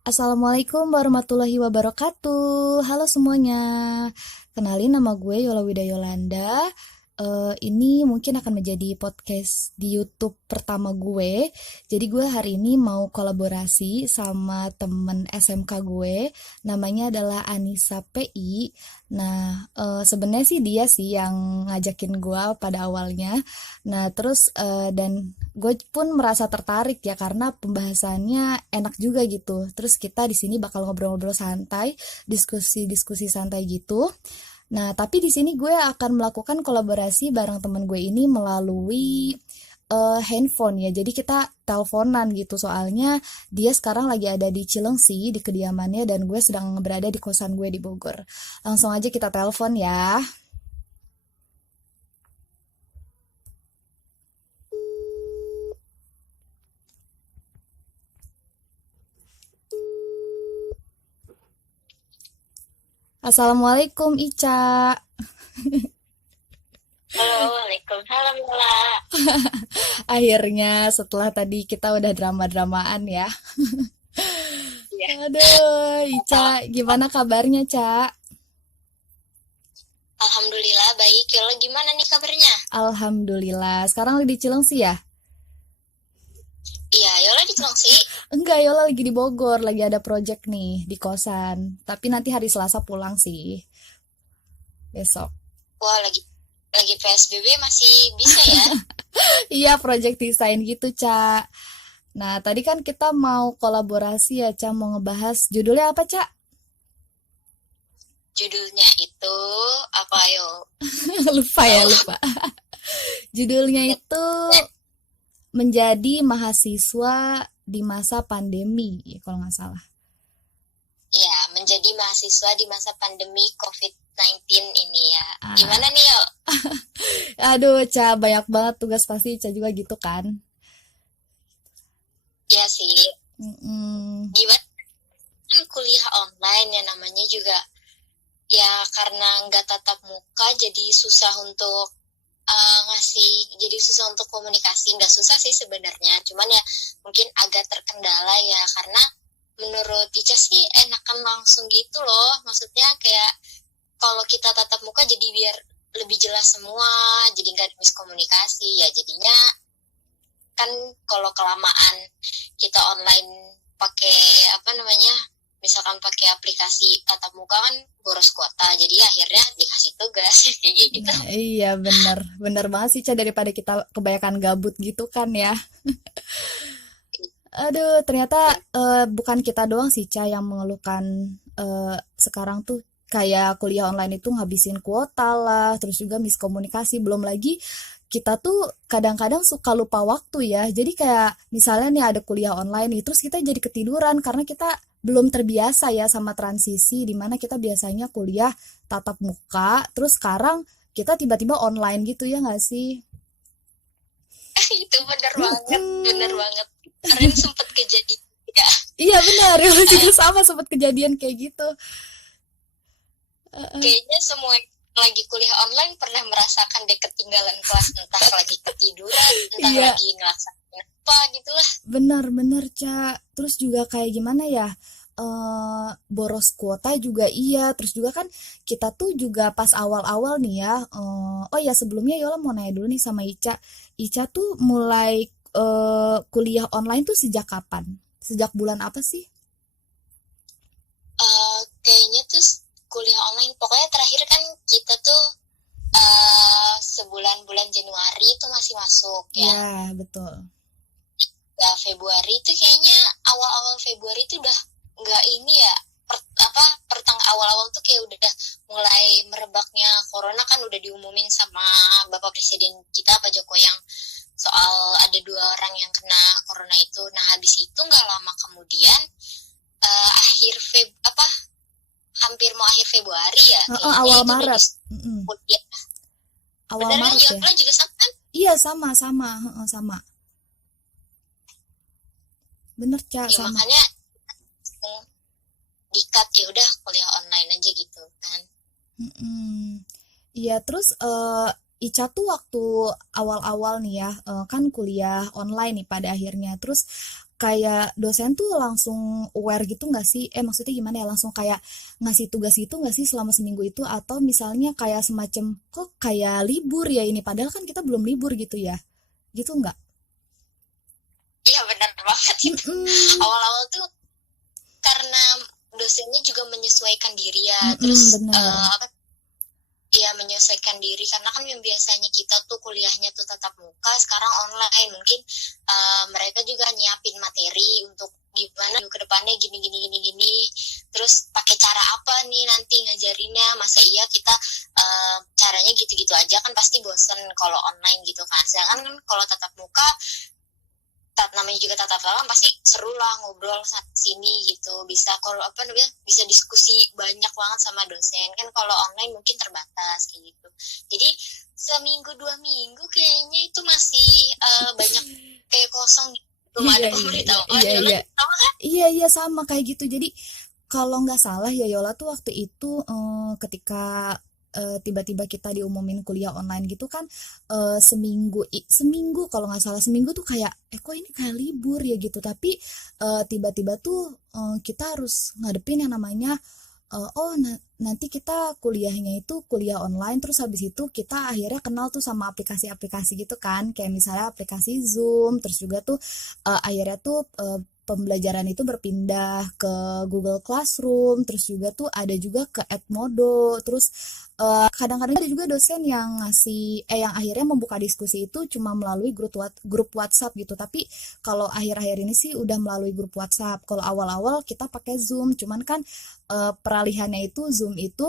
Assalamualaikum warahmatullahi wabarakatuh. Halo semuanya. Kenalin nama gue Yola Wida Yolanda. Ini mungkin akan menjadi podcast di YouTube pertama gue. Jadi gue hari ini mau kolaborasi sama temen SMK gue. Namanya adalah Anissa PI. Nah, sebenarnya sih dia sih yang ngajakin gue pada awalnya. Nah, terus dan gue pun merasa tertarik ya karena pembahasannya enak juga gitu. Terus kita di sini bakal ngobrol-ngobrol santai, diskusi-diskusi santai gitu. Nah, tapi di sini gue akan melakukan kolaborasi bareng temen gue ini melalui handphone ya. Jadi kita teleponan gitu. Soalnya dia sekarang lagi ada di Cilengsi di kediamannya dan gue sedang berada di kosan gue di Bogor. Langsung aja kita telepon ya. Assalamualaikum Ica. Halo, Waalaikumsalam, Lola. Akhirnya setelah tadi kita udah drama-dramaan ya. Ya, Aduh, sama. Ica, gimana kabarnya, Ca? Alhamdulillah baik. Yola gimana nih kabarnya? Alhamdulillah. Sekarang lagi di Cilengsi ya? Iya, Yola di Cilengsi. Enggak, Yola lagi di Bogor, lagi ada project nih di kosan. Tapi nanti hari Selasa pulang sih, besok. Wah, lagi PSBB masih bisa ya? Iya, project desain gitu, Ca. Nah, tadi kan kita mau kolaborasi ya, Ca, mau ngebahas judulnya apa, Ca? Judulnya itu apa yo? Lupa ya, Tahu? lupa. Judulnya itu menjadi mahasiswa di masa pandemi, ya, kalau nggak salah. Ya, menjadi mahasiswa di masa pandemi COVID-19 ini ya. Ah, Gimana nih, yo? aduh, Ca, banyak banget tugas pasti Ca juga gitu kan. Ya sih. Mm-mm. Gimana kan kuliah online ya namanya juga ya karena nggak tatap muka jadi susah untuk ngasih jadi susah untuk komunikasi. Nggak susah sih sebenarnya, cuman ya mungkin agak terkendala ya karena menurut Ica sih enakan langsung gitu loh, maksudnya kayak kalau kita tatap muka jadi biar lebih jelas semua, jadi nggak ada miskomunikasi ya. Jadinya kan kalau kelamaan kita online pakai apa namanya, misalkan pakai aplikasi tatap muka kan boros kuota, jadi akhirnya dikasih tugas kayak gitu. Nah, iya bener, bener banget sih Ca daripada kita kebanyakan gabut gitu kan ya. Aduh, ternyata bukan kita doang sih Ca yang mengeluhkan sekarang tuh kayak kuliah online itu ngabisin kuota lah, terus juga miskomunikasi, belum lagi kita tuh kadang-kadang suka lupa waktu ya. Jadi kayak misalnya nih ada kuliah online nih, terus kita jadi ketiduran karena kita belum terbiasa ya sama transisi di mana kita biasanya kuliah tatap muka, terus sekarang kita tiba-tiba online gitu ya nggak sih? Itu bener banget, bener Mm-mm. banget. Kemarin sempet kejadian ya. Iya benar, ya juga Eh, sama sempat kejadian kayak gitu. Kayaknya semua yang lagi kuliah online pernah merasakan deh ketinggalan kelas, entah lagi ketiduran, entah Iya, lagi ngelaksanain apa gitulah. benar-benar, Ca. Terus juga kayak gimana ya? Boros kuota juga iya. Terus juga kan kita tuh juga pas awal-awal nih ya. Oh ya sebelumnya Yola mau nanya dulu nih sama Ica. Ica tuh mulai kuliah online tuh sejak kapan? Sejak bulan apa sih? Kayaknya tuh kuliah online, pokoknya terakhir kan kita tuh sebulan bulan Januari itu masih masuk ya. Ya, betul. Ya Februari itu kayaknya awal-awal Februari itu udah nggak ini ya, apa awal-awal tuh kayak udah mulai merebaknya corona, kan udah diumumin sama Bapak Presiden kita Pak Joko yang soal ada 2 orang yang kena corona itu. Nah habis itu nggak lama kemudian akhir apa hampir mau akhir Februari ya kayaknya Awal itu udah Maret. Mm-mm. disebut ya. Awal Bener kan Maret ya, ya. lo juga sama kan? Iya sama sama sama. Bener Ca Ya sama. makanya dikat ya udah kuliah online aja gitu kan. Mm-mm. Iya terus Ica tuh waktu awal-awal nih ya, kan kuliah online nih pada akhirnya. Terus kayak dosen tuh langsung aware gitu nggak sih? Maksudnya gimana ya? Langsung kayak ngasih tugas itu nggak sih selama seminggu itu? Atau misalnya kayak semacam kok kayak libur ya ini? Padahal kan kita belum libur gitu ya? Gitu nggak? Iya benar banget itu. Mm-mm, Awal-awal tuh karena dosennya juga menyesuaikan diri ya, mm-mm, terus bener. apa ya menyesuaikan diri karena kan yang biasanya kita tuh kuliahnya tuh tatap muka sekarang online mungkin mereka juga nyiapin materi untuk gimana ke depannya gini gini gini gini terus pakai cara apa nih nanti ngajarinnya masa iya kita caranya gitu-gitu aja kan pasti bosen kalau online gitu kan sedangkan kan kalau tatap muka namanya juga tatap muka pasti seru lah ngobrol sini gitu bisa kalau apa namanya bisa diskusi banyak banget sama dosen kan kalau online mungkin terbatas kayak gitu jadi seminggu 2 minggu kayaknya itu masih banyak kayak kosong belum Iya, ada iya, iya, pemberitahuan iya, ya iya. sama kan. Iya, iya sama kayak gitu. Jadi kalau nggak salah ya Yola tuh waktu itu ketika tiba-tiba kita diumumin kuliah online gitu kan seminggu kalau nggak salah seminggu tuh kayak kok ini kayak libur ya gitu. Tapi tiba-tiba tuh kita harus ngadepin yang namanya nanti kita kuliahnya itu kuliah online terus habis itu kita akhirnya kenal tuh sama aplikasi-aplikasi gitu kan kayak misalnya aplikasi Zoom terus juga tuh akhirnya tuh pembelajaran itu berpindah ke Google Classroom terus juga tuh ada juga ke Edmodo terus kadang-kadang ada juga dosen yang ngasih yang akhirnya membuka diskusi itu cuma melalui grup WhatsApp gitu tapi kalau akhir-akhir ini sih udah melalui grup WhatsApp kalau awal-awal kita pakai Zoom cuman kan peralihannya itu Zoom itu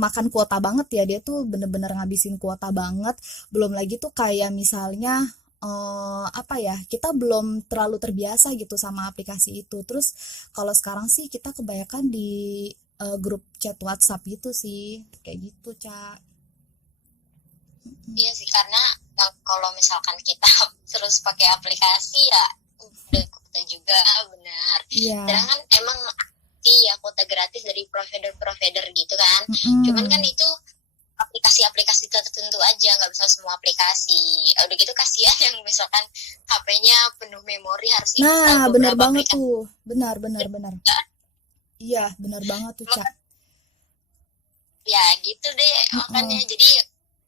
makan kuota banget ya dia tuh bener-bener ngabisin kuota banget belum lagi tuh kayak misalnya apa ya kita belum terlalu terbiasa gitu sama aplikasi itu terus kalau sekarang sih kita kebanyakan di grup chat WhatsApp gitu sih kayak gitu Cak. Iya sih karena kalau misalkan kita terus pakai aplikasi ya udah kuota juga benar Iya. sedangkan emang sih ya kuota gratis dari provider-provider gitu kan cuman kan Mm-mm. itu aplikasi-aplikasi tertentu aja nggak bisa semua aplikasi udah gitu kasihan yang misalkan HP-nya penuh memori harus Nah, install benar beberapa banget aplikasi tuh. Benar, benar, benar. Iya, benar banget tuh, Cak. ya gitu deh makanya Heeh. jadi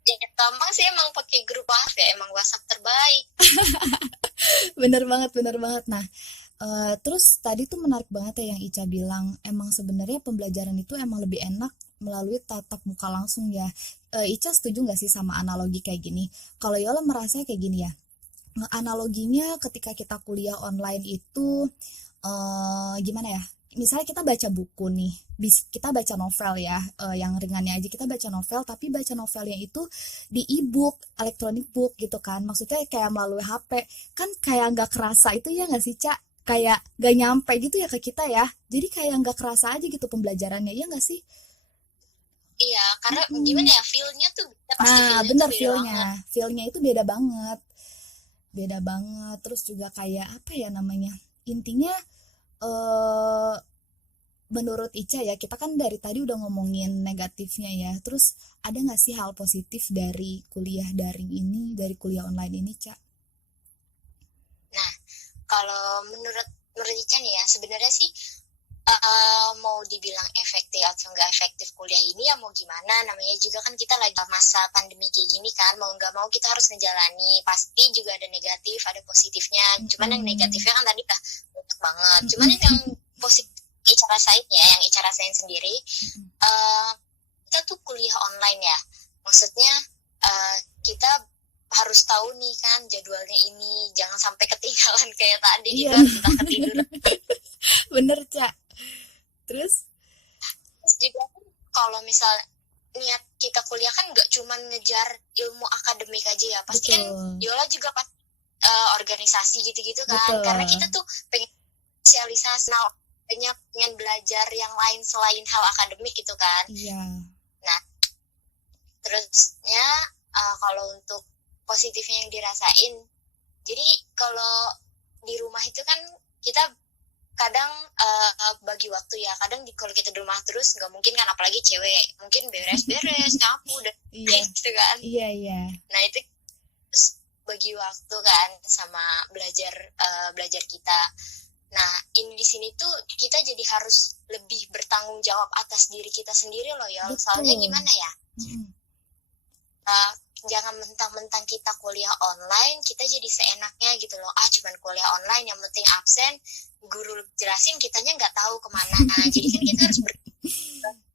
ya gampang sih emang pakai grup WhatsApp ya emang WhatsApp terbaik. Benar banget, benar banget. Nah, terus tadi tuh menarik banget ya yang Ica bilang, emang sebenarnya pembelajaran itu emang lebih enak melalui tatap muka langsung ya. Ica setuju nggak sih sama analogi kayak gini? Kalau Yola merasa kayak gini ya, analoginya ketika kita kuliah online itu gimana ya? Misalnya kita baca buku nih, kita baca novel ya, yang ringannya aja kita baca novel, tapi baca novelnya itu di e-book, electronic book gitu kan. Maksudnya kayak melalui HP, kan kayak nggak kerasa itu ya nggak sih Cak? Kayak nggak nyampe gitu ya ke kita ya. Jadi kayak nggak kerasa aja gitu pembelajarannya, ya nggak sih? Iya karena gimana Mm-mm. ya feelnya tuh pasti Nah, feelnya tuh bener beda feel-nya. banget. Feel-nya itu beda banget. Beda banget. Terus juga kayak apa ya namanya? Intinya eh menurut Ica ya, kita kan dari tadi udah ngomongin negatifnya ya. Terus ada nggak sih hal positif dari kuliah daring ini, dari kuliah online ini, Cak? Nah kalau menurut menurut Ica nih ya sebenarnya sih mau dibilang efektif atau nggak efektif kuliah ini ya mau gimana namanya juga kan kita lagi masa pandemi kayak gini kan mau nggak mau kita harus ngejalani pasti juga ada negatif ada positifnya cuman yang Mm-mm. negatifnya kan tadi udah banyak banget cuman yang Mm-mm. positif Ica rasain ya yang Ica rasain sendiri uh, kita tuh kuliah online ya maksudnya kita harus tahu nih kan jadwalnya ini jangan sampai ketinggalan kayak tadi Iya, gitu entah ketiduran. bener, Cak. Terus? Terus juga kan kalau misal niat kita kuliah kan nggak cuma ngejar ilmu akademik aja ya pasti kan Betul, Yola juga pas organisasi gitu-gitu kan karena betul. kita tuh pengen sosialisasi pengen belajar yang lain selain hal akademik gitu kan Iya. nah terusnya kalau untuk positifnya yang dirasain jadi kalau di rumah itu kan kita kadang bagi waktu ya, kadang kalau kita di rumah terus nggak mungkin kan, apalagi cewek mungkin beres-beres nyapu dan Iya, gitu kan. iya. Nah itu terus bagi waktu kan sama belajar kita. Nah ini di sini tuh kita jadi harus lebih bertanggung jawab atas diri kita sendiri loh ya. Soalnya gimana ya, jangan mentang-mentang kita kuliah online kita jadi seenaknya gitu loh. Cuman kuliah online yang penting absen, guru jelasin kitanya nggak tahu kemana. Jadi kan kita harus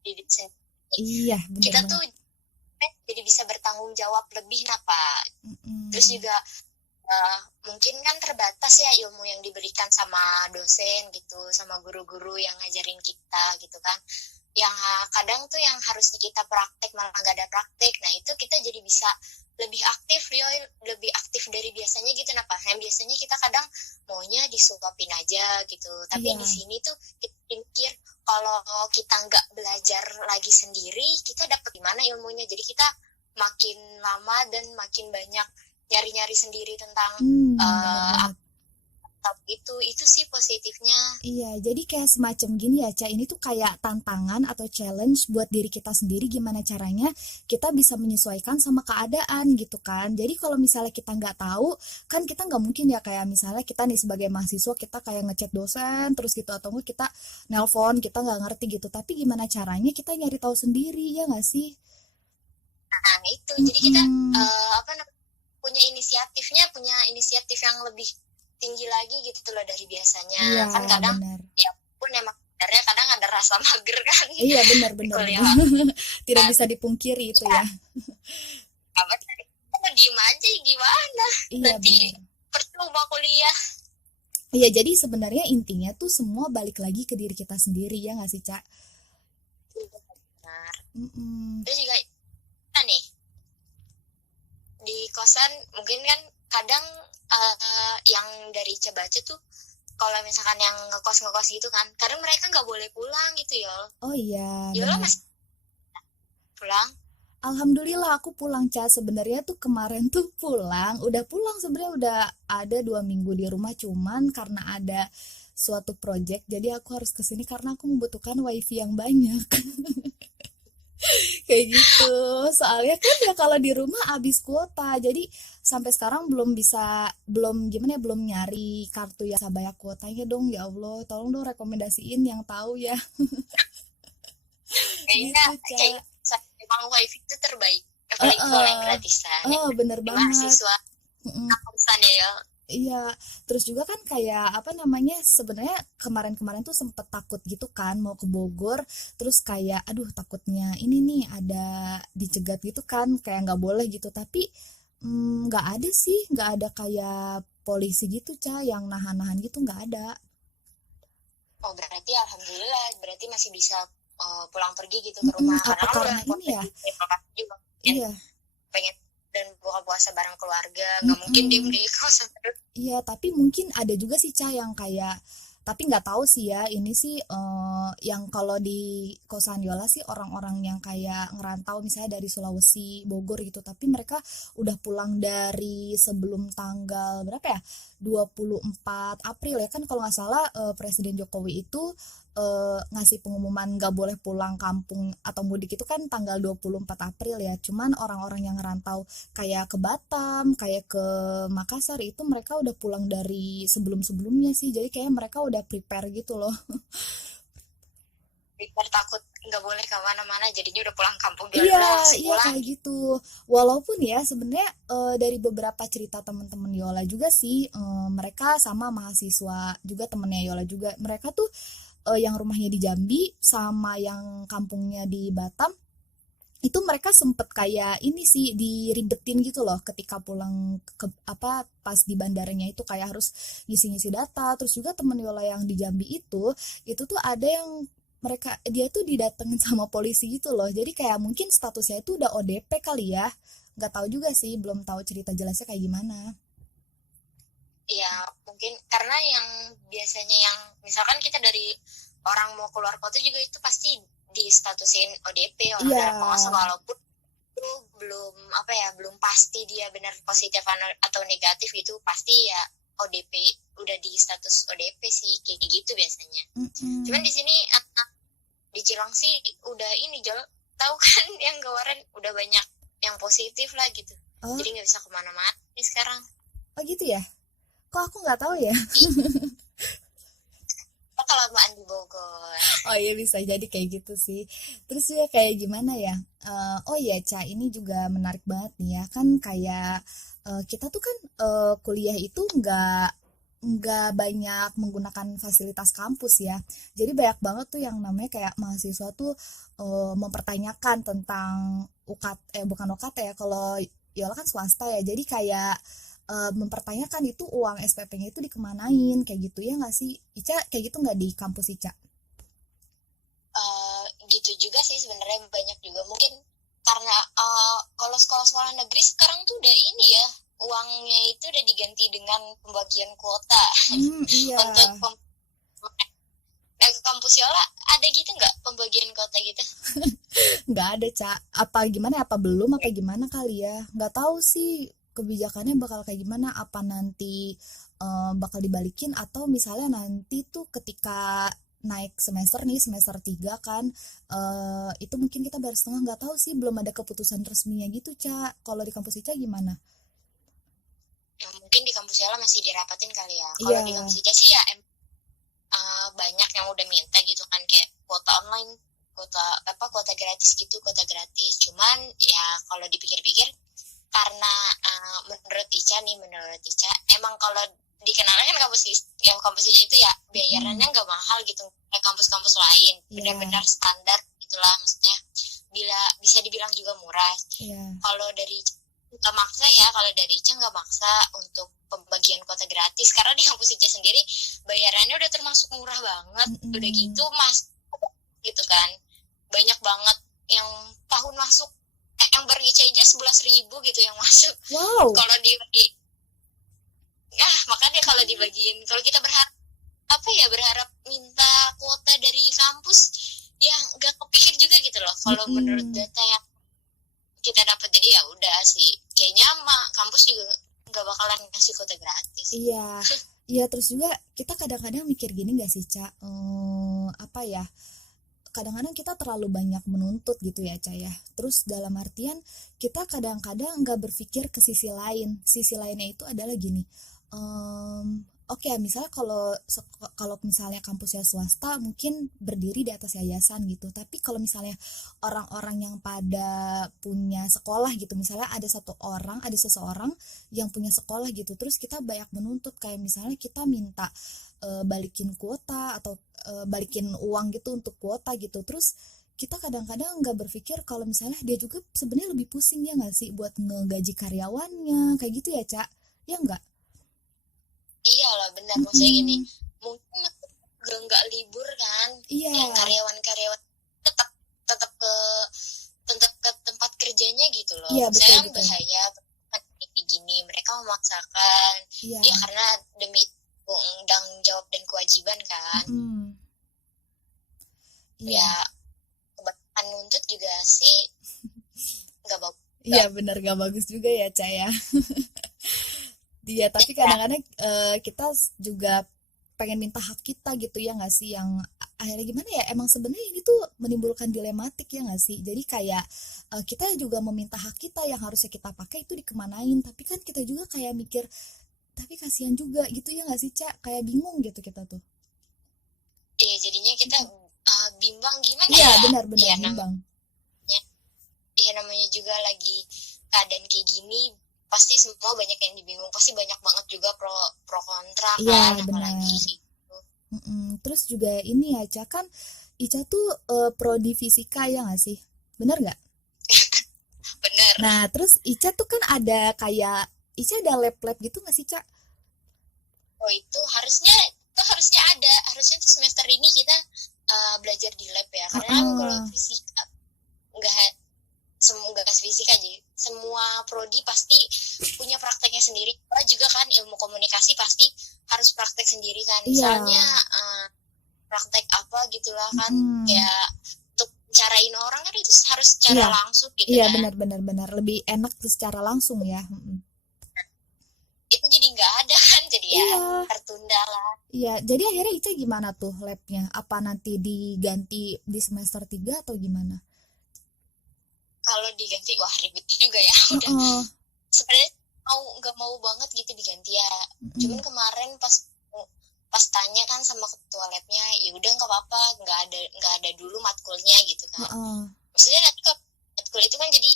diri sendiri. Iya, kita tuh jadi bisa bertanggung jawab lebih apa. Terus juga mungkin kan terbatas ya ilmu yang diberikan sama dosen gitu, sama guru-guru yang ngajarin kita gitu kan. Yang kadang tuh yang harusnya kita praktek malah nggak ada praktek. Nah itu kita jadi bisa lebih aktif, lebih aktif dari biasanya gitu. Nah, yang biasanya kita kadang maunya disuapin aja gitu. Tapi di sini tuh kita pikir kalau kita nggak belajar lagi sendiri, kita dapat gimana ilmunya? Jadi kita makin lama dan makin banyak nyari-nyari sendiri tentang itu sih positifnya. Iya, jadi kayak semacam gini ya, Ca. Ini tuh kayak tantangan atau challenge buat diri kita sendiri gimana caranya kita bisa menyesuaikan sama keadaan gitu kan. Jadi kalau misalnya kita nggak tahu, kan kita nggak mungkin ya kayak misalnya kita nih sebagai mahasiswa kita kayak ngechat dosen terus gitu, atau enggak kita nelpon kita nggak ngerti gitu. Tapi gimana caranya kita nyari tahu sendiri, ya nggak sih? Nah itu, jadi kita punya inisiatif yang lebih tinggi lagi gitu loh dari biasanya. Iya, kan kadang benar. ya pun emang sebenarnya kadang ada rasa mager kan. Iya benar. Tidak bisa dipungkiri itu ya. Apa tadi? Diem aja gimana? Iya, nanti percuma kuliah. Iya, jadi sebenarnya intinya tuh semua balik lagi ke diri kita sendiri, ya nggak sih, Ca? Benar. Terus juga nih di kosan mungkin kan kadang yang dari Cebaca tuh kalau misalkan yang ngekos gitu kan, kadang mereka nggak boleh pulang gitu ya. Oh iya. Yola masih pulang? Alhamdulillah aku pulang, Ca. Sebenarnya tuh kemarin tuh udah pulang sebenarnya udah ada 2 minggu di rumah, cuman karena ada suatu project jadi aku harus kesini karena aku membutuhkan wifi yang banyak. Kayak gitu. Soalnya kan ya kalau di rumah habis kuota. Jadi sampai sekarang belum nyari kartu yang bisa banyak kuotanya dong. Ya Allah, tolong dong rekomendasiin yang tahu ya. Kayaknya emang wifi itu terbaik. Apalagi kalau yang gratisan. Bener banget. Mahasiswa kampusan ya. Iya, terus juga kan kayak sebenarnya kemarin-kemarin tuh sempet takut gitu kan mau ke Bogor, terus kayak aduh takutnya ini nih ada dicegat gitu kan, kayak nggak boleh gitu, tapi nggak ada sih, nggak ada kayak polisi gitu, Ca, yang nahan-nahan gitu nggak ada. Oh berarti alhamdulillah, berarti masih bisa pulang pergi gitu ke rumah. Karena ini ya? Iya. Pengen dan buka puasa bareng keluarga, nggak mungkin diem di kosan terus. Iya, tapi mungkin ada juga sih, Ca, yang kayak, tapi nggak tahu sih ya, ini sih yang kalau di kosan Yola sih orang-orang yang kayak ngerantau misalnya dari Sulawesi, Bogor gitu, tapi mereka udah pulang dari sebelum tanggal berapa ya? 24 April ya kan kalau nggak salah Presiden Jokowi itu ngasih pengumuman nggak boleh pulang kampung atau mudik itu kan tanggal 24 April ya. Cuman orang-orang yang ngerantau kayak ke Batam, kayak ke Makassar itu mereka udah pulang dari sebelum-sebelumnya sih. Jadi kayak mereka udah prepare gitu loh. Prepare takut nggak boleh kemana-mana, jadinya udah pulang kampung dulu. Iya kayak gitu. Walaupun ya sebenarnya dari beberapa cerita teman-teman Yola juga sih, mereka sama mahasiswa juga temennya Yola juga. Mereka tuh yang rumahnya di Jambi sama yang kampungnya di Batam itu mereka sempet kayak ini sih diribetin gitu loh ketika pulang pas di bandaranya itu kayak harus ngisi-ngisi data. Terus juga temen Yola yang di Jambi itu tuh ada yang dia tuh didatengin sama polisi gitu loh. Jadi kayak mungkin statusnya itu udah ODP kali ya. Nggak tahu juga sih, belum tahu cerita jelasnya kayak gimana. Iya, mungkin karena yang biasanya yang misalkan kita dari orang mau keluar kota juga itu pasti di statusin ODP orang dalam pengawasan, walaupun itu belum pasti dia benar positif atau negatif gitu, pasti ya ODP udah di status ODP sih, kayak gitu biasanya. Cuman Mm-mm. di sini di Cilengsi udah ini tahu kan yang kemarin udah banyak yang positif lah gitu. Oh, Jadi nggak bisa kemana-mana nih sekarang. oh gitu ya? Kok aku nggak tahu ya? Ih, kelamaan di Bogor. Oh iya bisa jadi kayak gitu sih. Terus juga kayak gimana ya? Oh iya Ca, ini juga menarik banget nih ya. Kan kayak kita tuh kan kuliah itu nggak banyak menggunakan fasilitas kampus ya. Jadi banyak banget tuh yang namanya kayak mahasiswa tuh mempertanyakan tentang bukan UKT ya. Kalau Yola kan swasta ya. Jadi kayak mempertanyakan itu uang SPP-nya itu dikemanain kayak gitu ya nggak sih? Ica kayak gitu nggak di kampus Ica? Gitu juga sih sebenarnya, banyak juga mungkin karena kalau sekolah-sekolah negeri sekarang tuh udah ini ya, uangnya itu udah diganti dengan pembagian kuota. Iya. Untuk kampus Yola ada gitu nggak pembagian kuota gitu? Nggak ada, Cak. Apa gimana? Apa belum? Apa gimana kali ya? Nggak tahu sih kebijakannya bakal kayak gimana. Apa nanti bakal dibalikin atau misalnya nanti tuh ketika naik semester nih, semester 3 kan, itu mungkin kita bayar setengah. Nggak tahu sih, belum ada keputusan resminya gitu, Cak. Kalau di kampus Ica gimana? Ya, mungkin di kampus Yola masih dirapatin kali ya. Kalau Iya, di kampus Ica sih ya banyak yang udah minta gitu kan, kayak kuota online, kuota gratis gitu, kuota gratis. Cuman ya kalau dipikir-pikir, karena menurut Ica emang kalau dikenalnya kan kampus Ica itu ya bayarannya mm, nggak mahal gitu kayak kampus-kampus lain, iya, benar-benar standar gitulah, maksudnya bila bisa dibilang juga murah. iya, Kalau dari nggak maksa ya, kalau dari Ica nggak maksa untuk pembagian kuota gratis, karena di kampus Ica sendiri bayarannya udah termasuk murah banget. Udah mm-mm. gitu mas gitu kan, banyak banget yang tahun masuk, yang bareng Ica aja 11.000 gitu yang masuk. Wow, Kalau dibagi, makanya kalau dibagiin, kalau kita berharap minta kuota dari kampus, ya nggak kepikir juga gitu loh kalau menurut mm-mm. data yang kita dapat. Jadi ya udah sih, kayaknya kampus juga nggak bakalan ngasih kuota gratis. Iya, iya terus juga kita kadang-kadang mikir gini gak sih, Ca? Apa ya? Kadang-kadang kita terlalu banyak menuntut gitu ya, Ca ya. Terus dalam artian kita kadang-kadang nggak berpikir ke sisi lain. Sisi lainnya itu adalah gini. Oke, misalnya kalau misalnya kampusnya swasta mungkin berdiri di atas yayasan gitu. Tapi kalau misalnya orang-orang yang pada punya sekolah gitu, misalnya ada seseorang yang punya sekolah gitu, terus kita banyak menuntut kayak misalnya kita minta balikin kuota atau balikin uang gitu untuk kuota gitu. Terus kita kadang-kadang nggak berpikir kalau misalnya dia juga sebenarnya lebih pusing ya nggak sih buat ngegaji karyawannya kayak gitu ya, Cak? Ya nggak? Iyalah benar, maksudnya gini, Mm-mm. mungkin nggak libur kan, Iya, yang karyawan-karyawan tetap tetap ke tetap ke tempat kerjanya gitu loh. iya betul Saya kan betul. bahaya kayak gini, mereka memaksakan Iya, ya karena demi undang jawab dan kewajiban kan. mm-mm. Iya, Ya kebanyakan nuntut juga sih nggak bagus. iya benar gak bagus juga ya, Cak ya. Iya, tapi kadang-kadang kita juga pengen minta hak kita gitu ya nggak sih yang akhirnya gimana ya emang sebenarnya ini tuh menimbulkan dilematik ya nggak sih jadi kayak kita juga meminta hak kita yang harusnya kita pakai itu dikemanain tapi kan kita juga kayak mikir tapi kasihan juga gitu ya nggak sih Cak kayak bingung gitu kita tuh Jadinya kita bimbang gimana iya ya. benar-benar Ya bimbang namanya juga lagi keadaan kayak gini, pasti semua banyak yang dibingung, pasti banyak banget juga pro kontra iya kan, benar. apalagi gitu. Terus juga ini ya Cak kan Ica tuh prodi fisika ya nggak sih benar nggak Bener. nah terus Ica tuh kan ada kayak Ica ada lab-lab gitu nggak sih Cak Oh itu harusnya ada, harusnya tuh semester ini kita belajar di lab ya, karena kan kalau Heeh. fisika nggak nggak fisika aja, semua prodi pasti punya prakteknya sendiri. Kita juga kan ilmu komunikasi pasti harus praktek sendiri kan, Iya, misalnya praktek apa gitulah kan, mm-mm. kayak untuk carain orang kan itu harus secara Iya, langsung gitu iya kan. benar-benar benar lebih enak tuh secara langsung ya. Mm-mm. Itu jadi nggak ada kan, jadi ya Iya, tertunda ditunda lah. Iya, jadi akhirnya Ica gimana tuh labnya? Apa nanti diganti di semester 3 atau gimana? Kalau diganti wah ribet juga ya. Udah Heeh. sebenarnya nggak mau banget gitu diganti ya. Cuman Mm-mm. kemarin pas tanya kan sama ketua labnya, ya udah nggak apa-apa, nggak ada dulu matkulnya gitu kan. Heeh. Maksudnya nanti kalau matkul itu kan jadi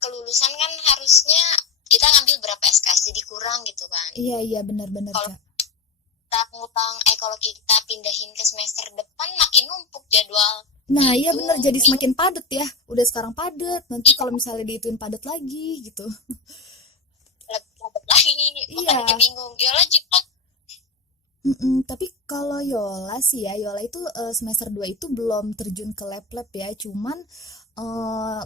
kelulusan kan harusnya kita ngambil berapa SKS jadi kurang gitu kan. Iya, iya benar-benar, Kalau Ca. kalau kita pindahin ke semester depan makin numpuk jadwal Nah, iya gitu. benar jadi Bingung semakin padat ya. Udah sekarang padat, nanti kalau misalnya diituin padat lagi gitu. lagi, makanya Iya. bingung. Ya lah juga Tapi kalau Yola sih ya, Yola itu semester 2 itu belum terjun ke lab-lab ya. Cuman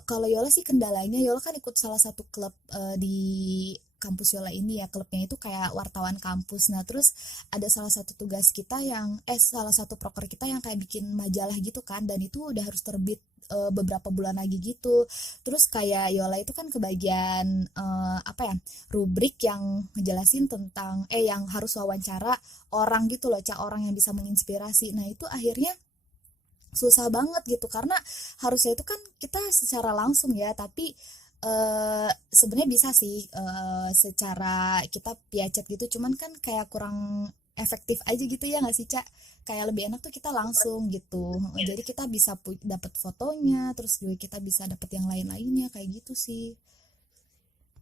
kalau Yola sih kendalanya, Yola kan ikut salah satu klub di kampus Yola ini ya. Klubnya itu kayak wartawan kampus. Nah, terus ada salah satu tugas kita yang, salah satu proker kita yang kayak bikin majalah gitu kan. Dan itu udah harus terbit beberapa bulan lagi gitu. Terus kayak Yola itu kan kebagian apa ya, rubrik yang ngejelasin tentang yang harus wawancara orang gitu loh, Cak, orang yang bisa menginspirasi. Nah, itu akhirnya susah banget gitu karena harusnya itu kan kita secara langsung ya, tapi sebenarnya bisa sih secara kita via chat gitu, cuman kan kayak kurang efektif aja gitu ya nggak sih, Cak? Kayak lebih enak tuh kita langsung gitu. Jadi kita bisa dapat fotonya, terus juga kita bisa dapat yang lain-lainnya kayak gitu sih.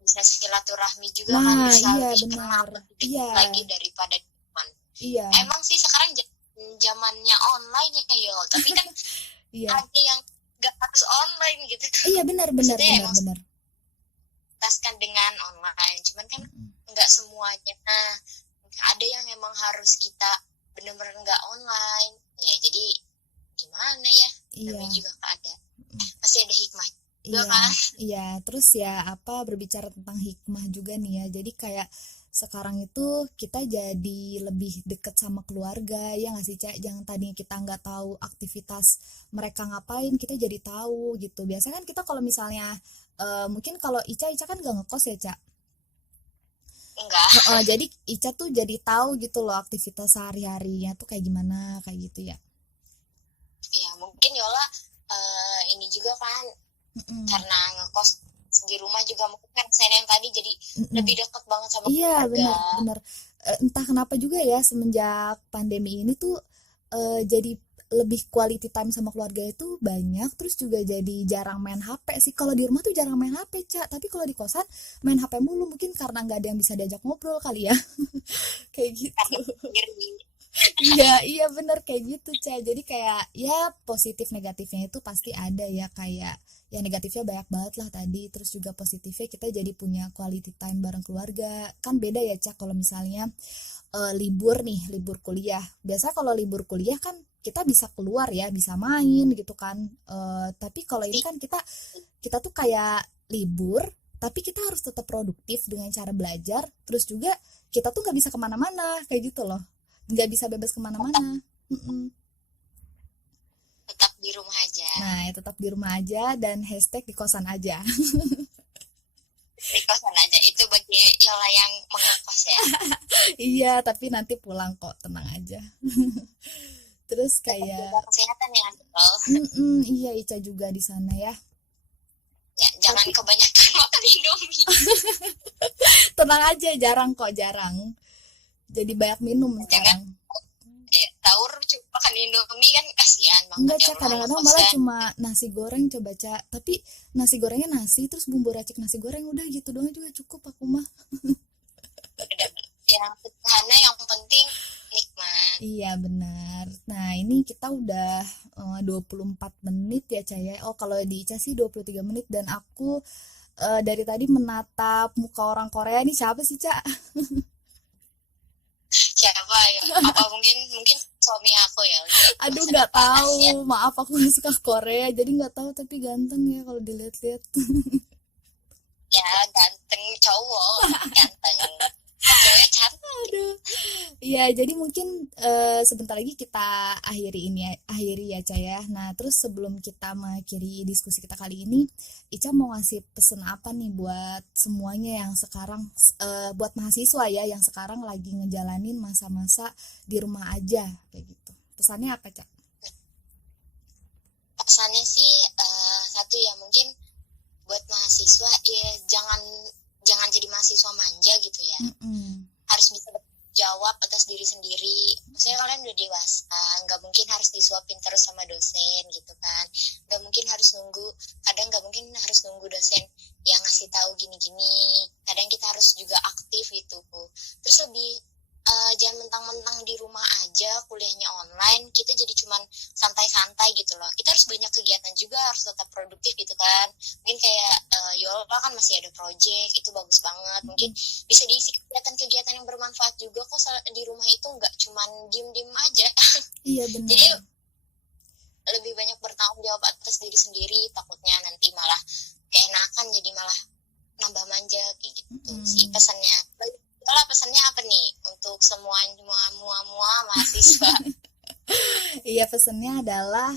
bisa silaturahmi juga kan, Nah, bisa iya lebih kenal benar. lebih Iya, dekat lagi daripada teman. iya, Emang sih sekarang zamannya online ya yo, tapi kan iya. ada yang nggak harus online gitu. Iya benar benar Maksudnya benar emang benar. taskan dengan online, cuman kan Mm-mm. nggak semuanya. Nah, ada yang emang harus kita bener-bener nggak online. Ya jadi gimana ya? Iya. Namanya juga nggak ada. Pasti ada hikmah juga Iya, kan. iya. Terus ya apa berbicara tentang hikmah juga nih ya. Jadi kayak sekarang itu kita jadi lebih deket sama keluarga ya nggak sih, Cak? Jangan tadinya kita nggak tahu aktivitas mereka ngapain, kita jadi tahu gitu. Biasanya kan kita kalau misalnya mungkin kalau Ica kan gak ngekos ya, Cak. Enggak. Jadi Ica tuh jadi tahu gitu loh aktivitas sehari-harinya tuh kayak gimana kayak gitu ya. Ya mungkin Yola ini juga kan Mm-mm. karena ngekos di rumah juga mungkin kan saya yang tadi jadi Mm-mm. lebih dekat banget sama Iya keluarga. benar-benar entah kenapa juga ya semenjak pandemi ini tuh jadi lebih quality time sama keluarga itu banyak, terus juga jadi jarang main HP sih. Kalau di rumah tuh jarang main HP, Cak, tapi kalau di kosan main HP mulu, mungkin karena nggak ada yang bisa diajak ngobrol kali ya. Kayak gitu. Karena sendiri. Iya, iya bener kayak gitu, Ca. Jadi kayak ya positif negatifnya itu pasti ada ya, kayak ya negatifnya banyak banget lah tadi, terus juga positifnya kita jadi punya quality time bareng keluarga. Kan beda ya, Ca, kalau misalnya libur nih, libur kuliah. Biasa kalau libur kuliah kan kita bisa keluar ya, bisa main gitu kan. Tapi kalau ini kan kita tuh kayak libur, tapi kita harus tetap produktif dengan cara belajar, terus juga kita tuh nggak bisa kemana-mana kayak gitu loh, nggak bisa bebas kemana-mana. Mm-mm. Tetap di rumah aja. Nah, ya tetap di rumah aja dan hashtag di kosan aja. Di kosan aja itu bagi Yola yang mengekos ya. Iya, tapi nanti pulang kok, tenang aja. Terus Tetap kayak, jaga kesehatan ya, Angel. iya Ica juga di sana ya. Ya, jangan Tapi kebanyakan makan Indomie. tenang aja, jarang kok, jarang. Jadi banyak minum Jangan sekarang. sahur cuma makan Indomie kan kasihan banget Enggak, ya Cak, Allah kadang-kadang ngekos malah kan. cuma nasi goreng coba, Cak. Tapi nasi gorengnya nasi, terus bumbu racik nasi goreng, udah gitu doang juga cukup aku mah. Udah, yang sederhana yang penting nikmat. Iya, benar. Nah, ini kita udah 24 menit ya, Cak ya. Oh, kalau di Ica sih 23 menit dan aku dari tadi menatap muka orang Korea. Ini siapa sih, Cak? Siapa ya? Apa mungkin suami aku ya lihat Aduh, masa nggak depan ya. tahu. Maaf, aku nggak suka Korea, jadi nggak tahu. Tapi ganteng ya kalau dilihat-lihat. Ya ganteng cowok, ganteng. Cewek cantik. Aduh, Iya, jadi mungkin sebentar lagi kita akhiri ya, Ca ya. Nah, terus sebelum kita mengakhiri diskusi kita kali ini, Ica mau ngasih pesan apa nih buat semuanya yang sekarang, buat mahasiswa ya, yang sekarang lagi ngejalanin masa-masa di rumah aja, kayak gitu. Pesannya apa, Ca? Pesannya sih satu ya, mungkin buat mahasiswa ya jangan jangan jadi mahasiswa manja gitu ya. Mm-mm. Harus bisa jawab atas diri sendiri. Maksudnya kalian udah dewasa, nggak mungkin harus disuapin terus sama dosen gitu kan. Nggak mungkin harus nunggu, kadang nggak mungkin harus nunggu dosen yang ngasih tahu gini-gini. Kadang kita harus juga aktif gitu. Terus lebih jangan mentang-mentang di rumah aja kuliahnya online, kita jadi cuman santai-santai gitu loh. Kita harus banyak kegiatan juga, harus tetap produktif gitu kan. Mungkin kayak Yola kan masih ada project, itu bagus banget. Mungkin bisa diisi kegiatan-kegiatan yang bermanfaat juga kok. Di rumah itu nggak cuman diem-diem aja. Iya Jadi benar. lebih banyak bertanggung jawab atas diri sendiri, takutnya nanti malah keenakan jadi malah nambah manja kayak gitu sih Mm-mm. pesannya. Kalau pesannya apa nih untuk semua mahasiswa? Iya, pesennya adalah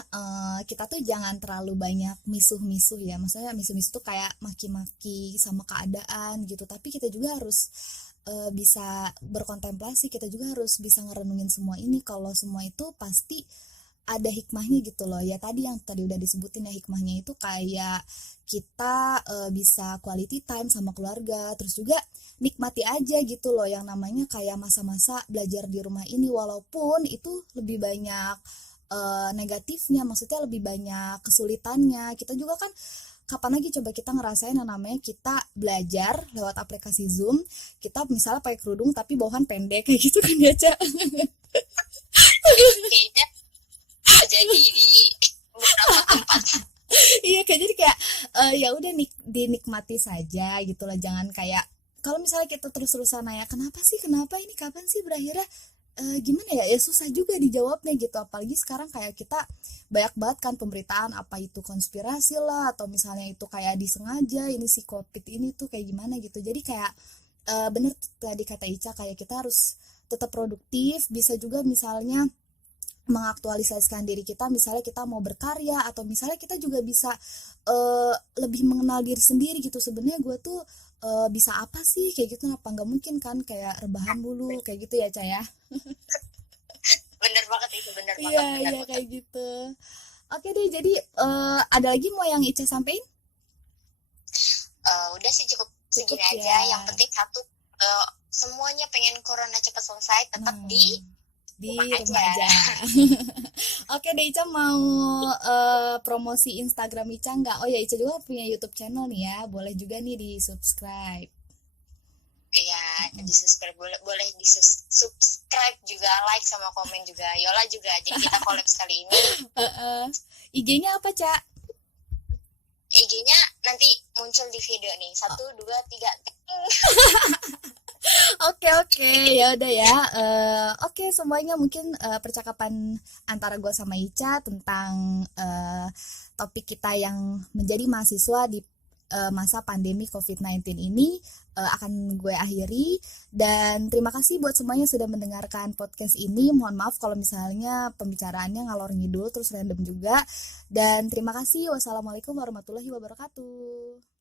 kita tuh jangan terlalu banyak misuh-misuh ya. Maksudnya misuh-misuh tuh kayak maki-maki sama keadaan gitu. Tapi kita juga harus bisa berkontemplasi. Kita juga harus bisa ngerenungin semua ini. Kalau semua itu pasti ada hikmahnya gitu loh. Ya tadi yang tadi udah disebutin ya, hikmahnya itu kayak kita bisa quality time sama keluarga, terus juga nikmati aja gitu loh yang namanya kayak masa-masa belajar di rumah ini, walaupun itu lebih banyak negatifnya, maksudnya lebih banyak kesulitannya. Kita juga kan kapan lagi coba kita ngerasain yang namanya kita belajar lewat aplikasi Zoom, kita misalnya pakai kerudung tapi bawahan pendek kayak gitu kan ya, Ca? Kayaknya terjadi di beberapa tempat. Iya, kayak jadi kayak ya udah dinikmati saja gitu lah, jangan kayak kalau misalnya kita terus-terusan nanya kenapa sih, kenapa ini, kapan sih berakhirnya, gimana ya, ya susah juga dijawabnya gitu. Apalagi sekarang kayak kita banyak banget kan pemberitaan, apa itu konspirasi lah atau misalnya itu kayak disengaja ini si covid ini tuh kayak gimana gitu. Jadi kayak bener tadi kata Ica, kayak kita harus tetap produktif, bisa juga misalnya mengaktualisasikan diri kita, misalnya kita mau berkarya atau misalnya kita juga bisa lebih mengenal diri sendiri gitu. Sebenarnya gue tuh bisa apa sih kayak gitu, apa nggak mungkin kan kayak rebahan dulu kayak gitu ya, Ca ya. Bener banget itu, bener Iya, banget, bener iya banget. kayak gitu. Oke deh, jadi ada lagi mau yang Ica sampein? Udah sih cukup Cukup segini aja. ya. Yang penting satu, semuanya pengen corona cepat selesai, tetap Nah, di di rumah rumah aja. aja. Oke deh, Ica mau promosi Instagram Ica nggak? Oh ya, Ica juga punya YouTube channel nih ya, boleh juga nih di subscribe. Ya, di subscribe, boleh boleh di subscribe juga, like sama komen juga. Yola juga. Jadi kita collab kali ini. IG-nya apa, Ca? IG-nya nanti muncul di video nih. 1, 2, 3. Oke oke, ya udah ya. Oke, semuanya mungkin percakapan antara gue sama Ica tentang topik kita yang menjadi mahasiswa di masa pandemi COVID-19 ini akan gue akhiri. Dan terima kasih buat semuanya yang sudah mendengarkan podcast ini. Mohon maaf kalau misalnya pembicaraannya ngalor ngidul terus random juga. Dan terima kasih. Wassalamualaikum warahmatullahi wabarakatuh.